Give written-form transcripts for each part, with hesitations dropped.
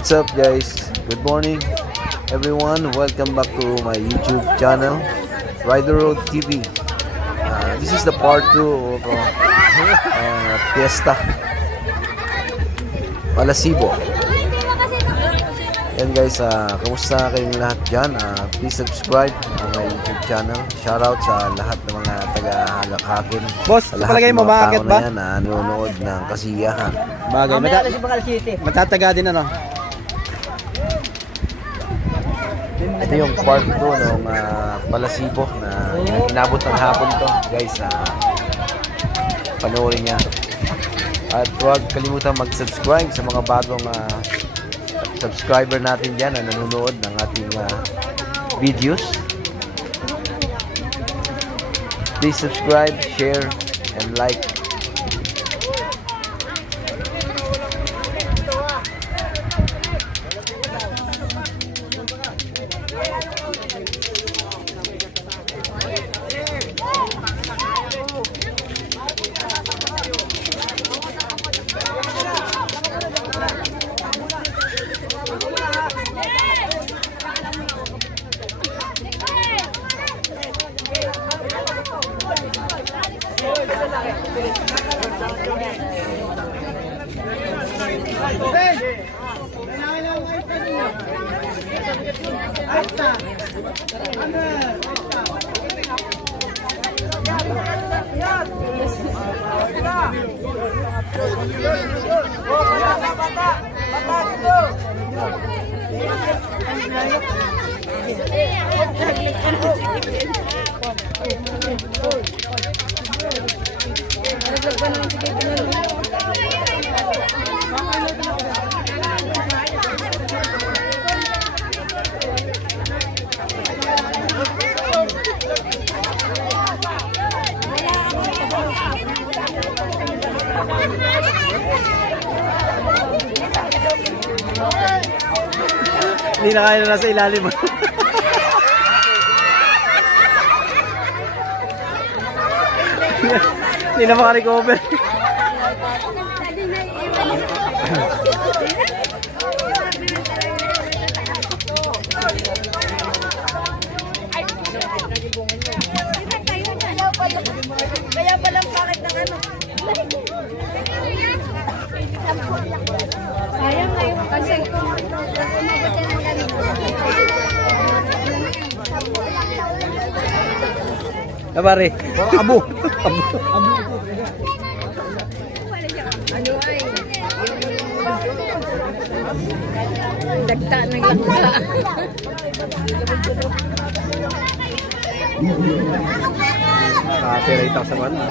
What's up guys? Good morning everyone. Welcome back to my YouTube channel, Rider Road TV. This is the part 2 of Fiesta Palasibo. Yan guys, kamusta kayong lahat dyan? Please subscribe ang my YouTube channel. Shoutout sa lahat ng mga taga-Halakhakin. Boss, palagay mo maaakit ba? Yan, nanonood ng kasiyahan. Bagay, matataga din ano? Ito yung part 2 ng Palasibo na inabot ng hapon to guys. Panoorin niya. At huwag kalimutan mag-subscribe sa mga bagong subscriber natin dyan na nanonood ng ating videos. Please subscribe, share, and like. Hindi na kaya na nasa ilalim. Hindi na makarecover. Kaya palang bakit ng ano? Sayang ngayon kasi Pare, abo. ano ay dagta ng langka. Tira itaw sa mana.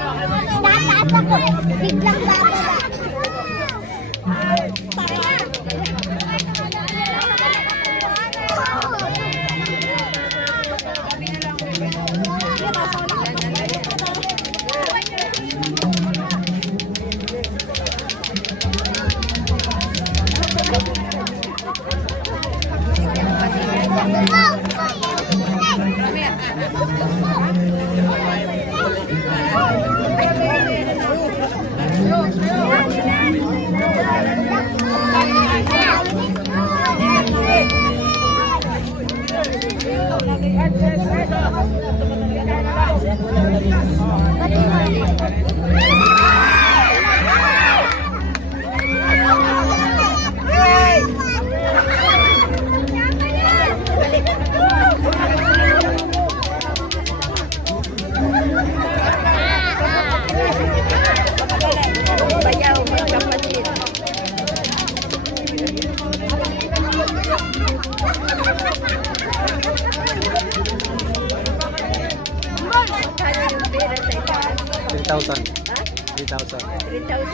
Biglang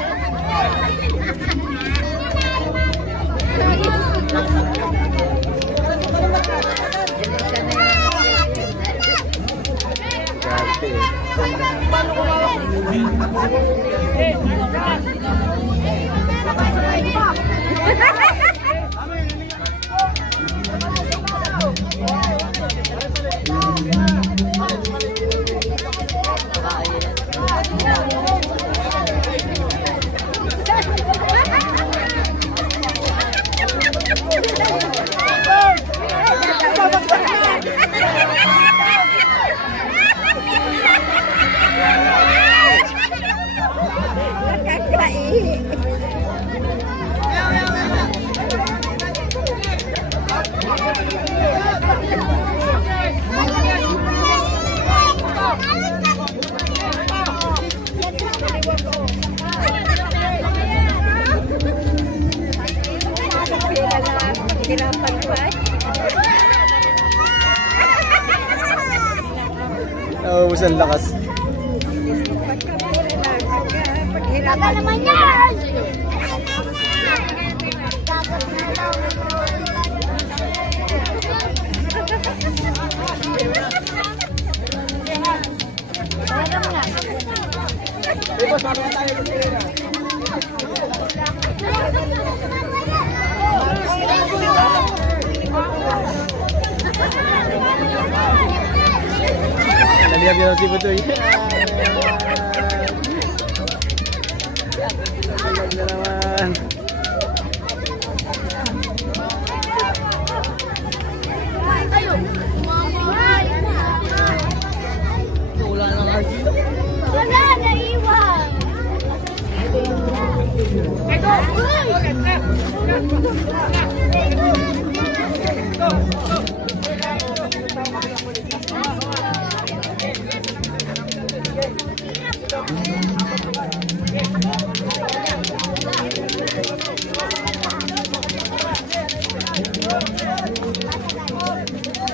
ang lakas. Baka naman yan! Naliyab yun si Butoy. Naliyab na naman. Wala, naiwan!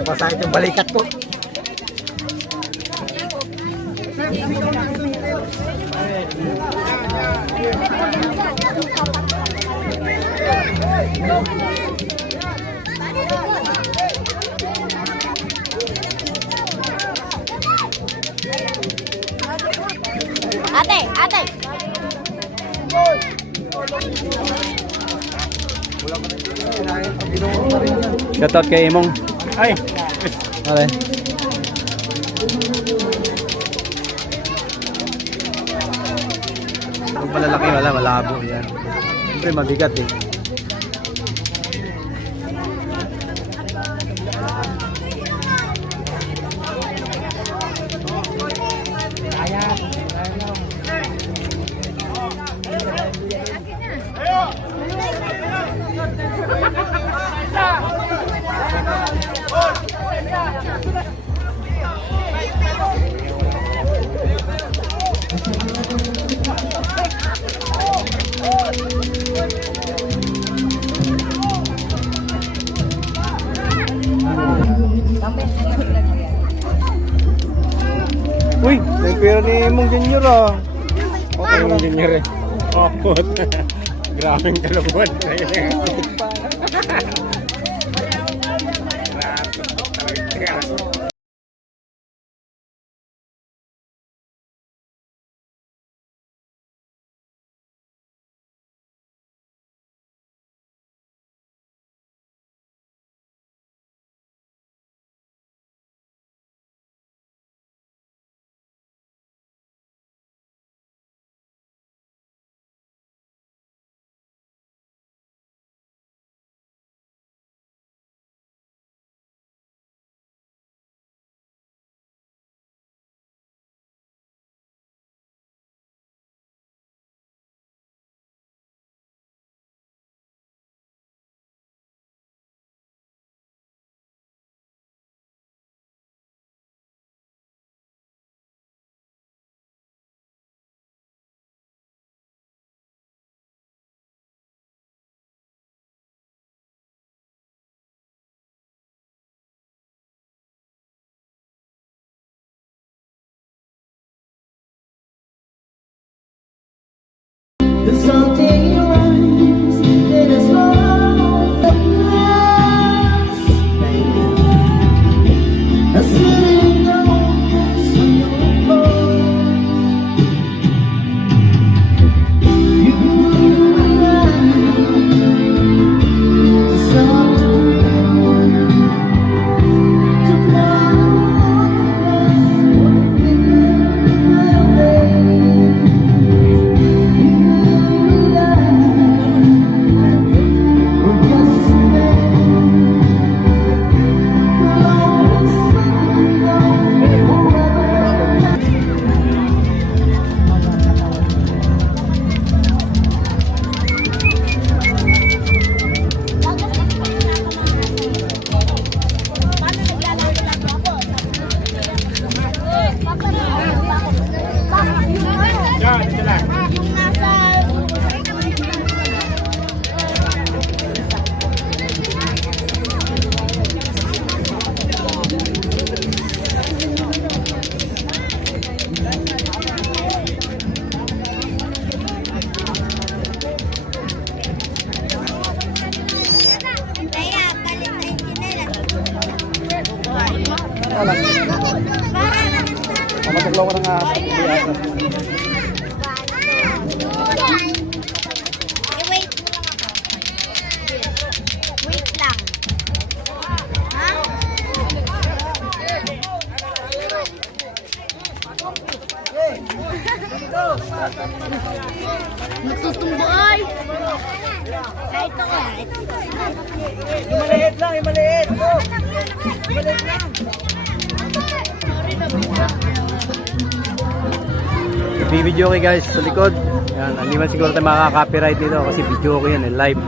Masakit yung balikat ko. Ate, ate! Shoutout kay Imong. Ay! Okay. Pag malalaki wala, malabo yan. Siyempre mabigat eh. Uy, may pera ni Imong Junior ah. Okay mo Junior eh. Oh, grabing kalungkot. You Wait. Wait lang. Ha? Natutumbo ay. Kahit ako. Maliit lang, maliit. Maliit lang. Bibidyo ko guys sa likod. Yan, hindi man siguro tayo makaka-copyright nito kasi video ko yan live.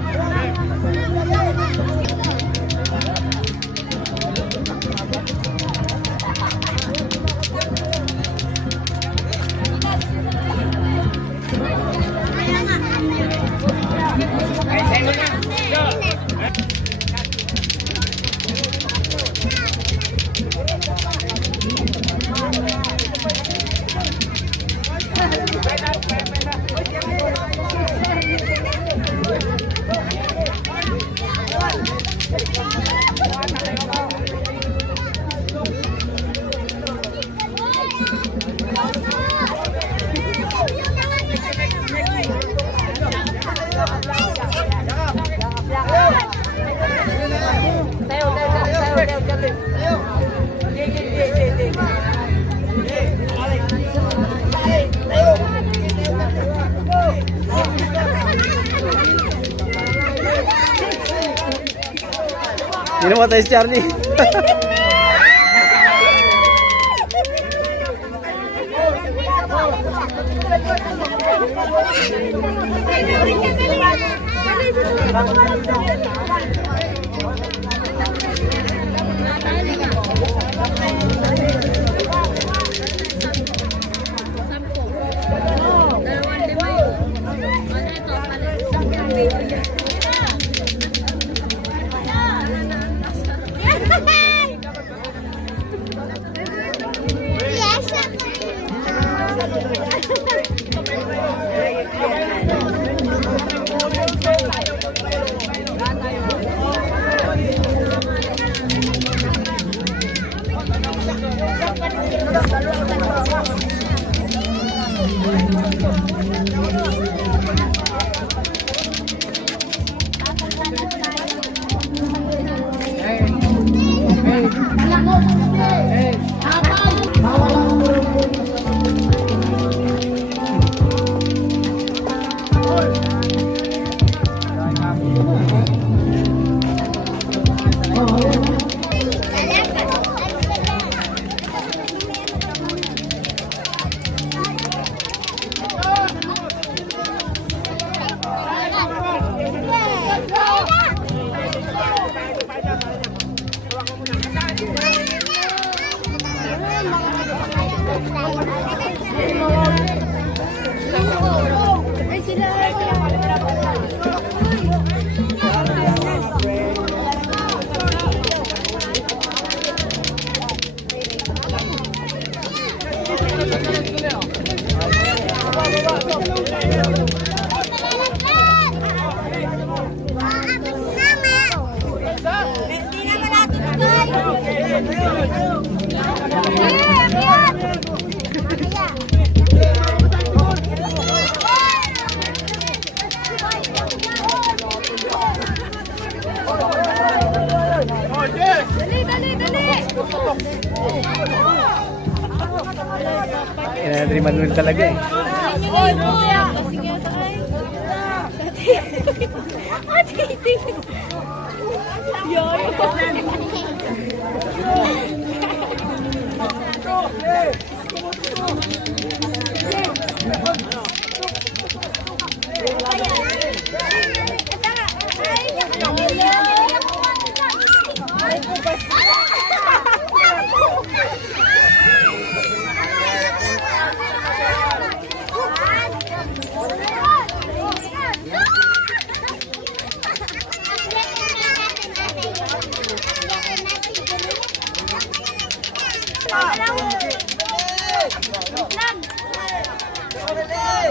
Sino mo tayo si Charlie? Henry Manuel talaga eh.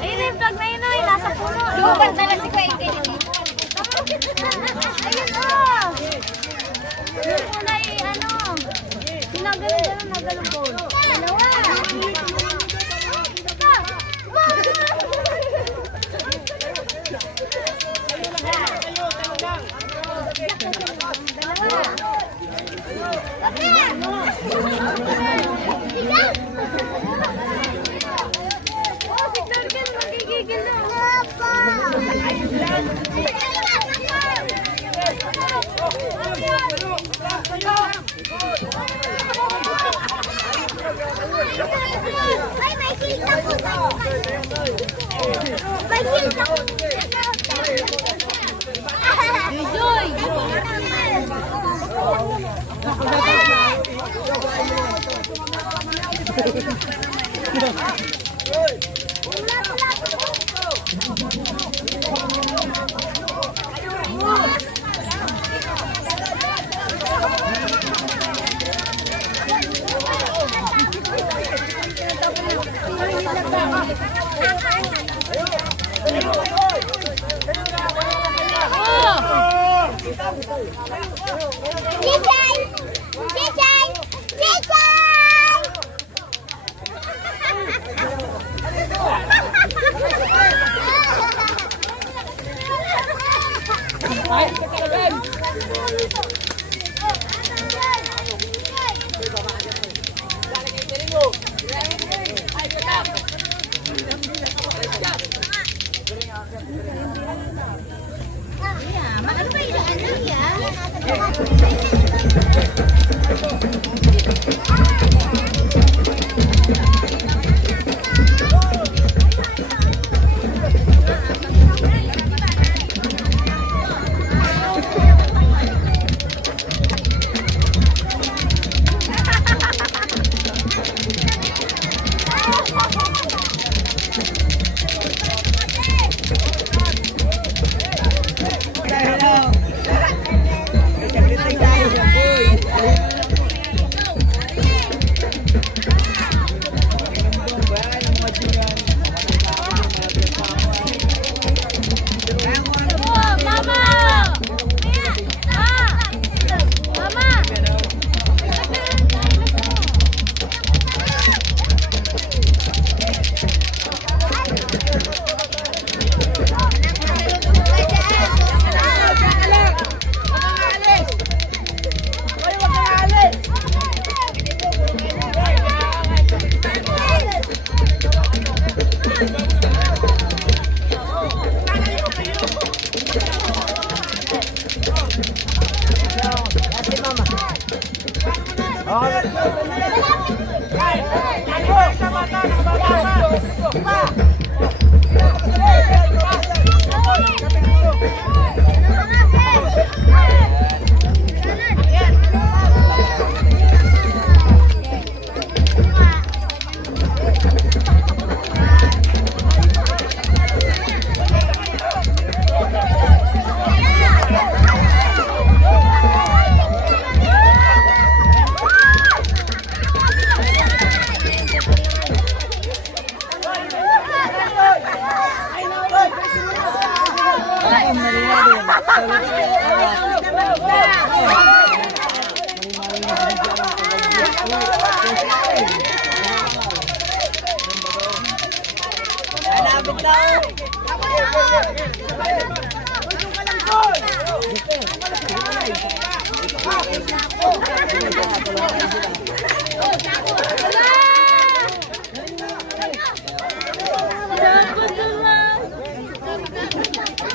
Ayun yung vlog na yun ay nasa puno. Lupan tala si Kuya Ike. Ayun o. Yung una ay ano. Ginagaling-galing na galong. Dalawa.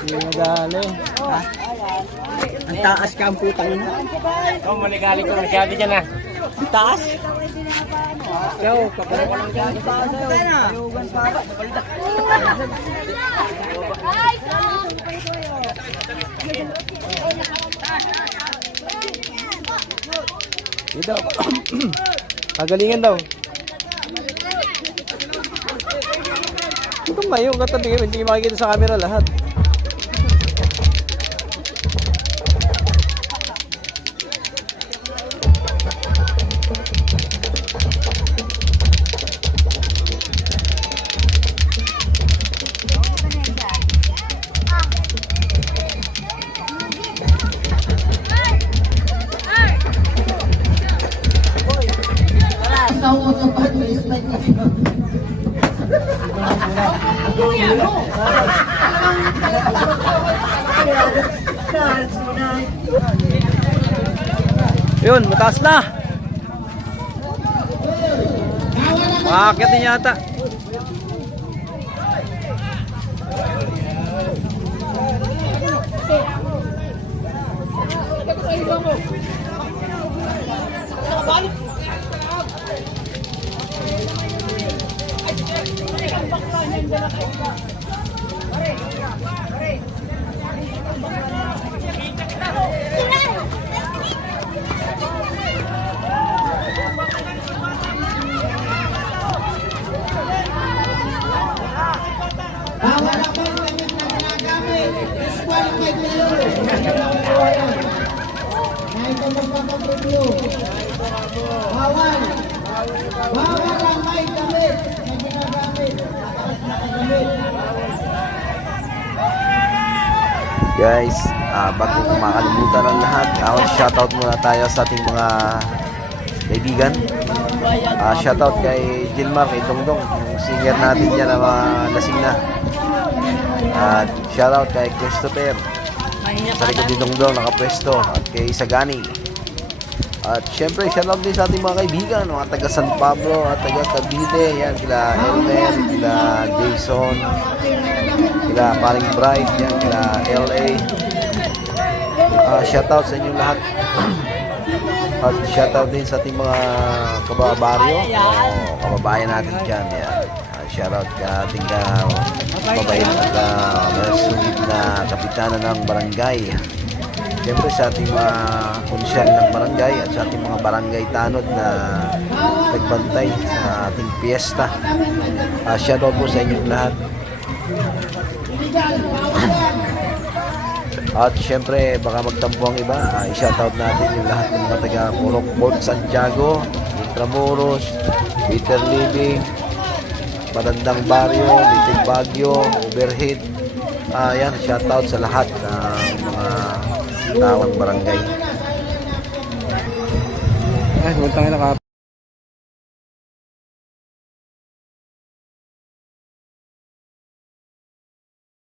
Madali. Ang taas ka ang putang ina. Oh, maligali ko ng kaya dyan na. Ang taas? Ikaw, kapag walang dyan. Dito. Pagalingan daw. Ito ngayon, katabi kayo, hindi makikita sa camera lahat. Yun, mataas na. Makakakit din yata. Bawal ako gamit na ginagamit. Disqualified kayo. Na ito magpapapreview. Bawal. Bawal ang may gamit na ginagamit. Nakagamit. Guys, bago makalimutan ang lahat, shoutout muna tayo sa ating mga kaibigan. Shoutout kay Gilmar, kay Dongdong, yung singer natin dyan na lasing na. At shoutout kay Christopher, sa likod ni Dongdong, nakapwesto. At kay Sagani. At syempre, shoutout din sa ating mga kaibigan, mga taga San Pablo at taga Cavite. Yan, kila Elmer, kila Jason, kila Paring Bright, yan, kila LA. Shoutout sa inyong lahat. At shoutout din sa ating mga kababaryo, kababayan natin dyan. Yan. Shoutout ka ating kababayan at masugid na kapitana ng barangay. Siyempre sa ating mga konsyal ng barangay at sa ating mga barangay tanod na nagbantay sa ating piyesta. Shoutout po sa inyong lahat. At syempre baka magtampo ang iba, i-shoutout natin yung lahat ng mga taga Port Santiago, Intramuros, Peter Libby, Barandang Barrio, Little Baguio, Overhead. Yan, shoutout sa lahat ng mga tawang barangay. Ay, buntang na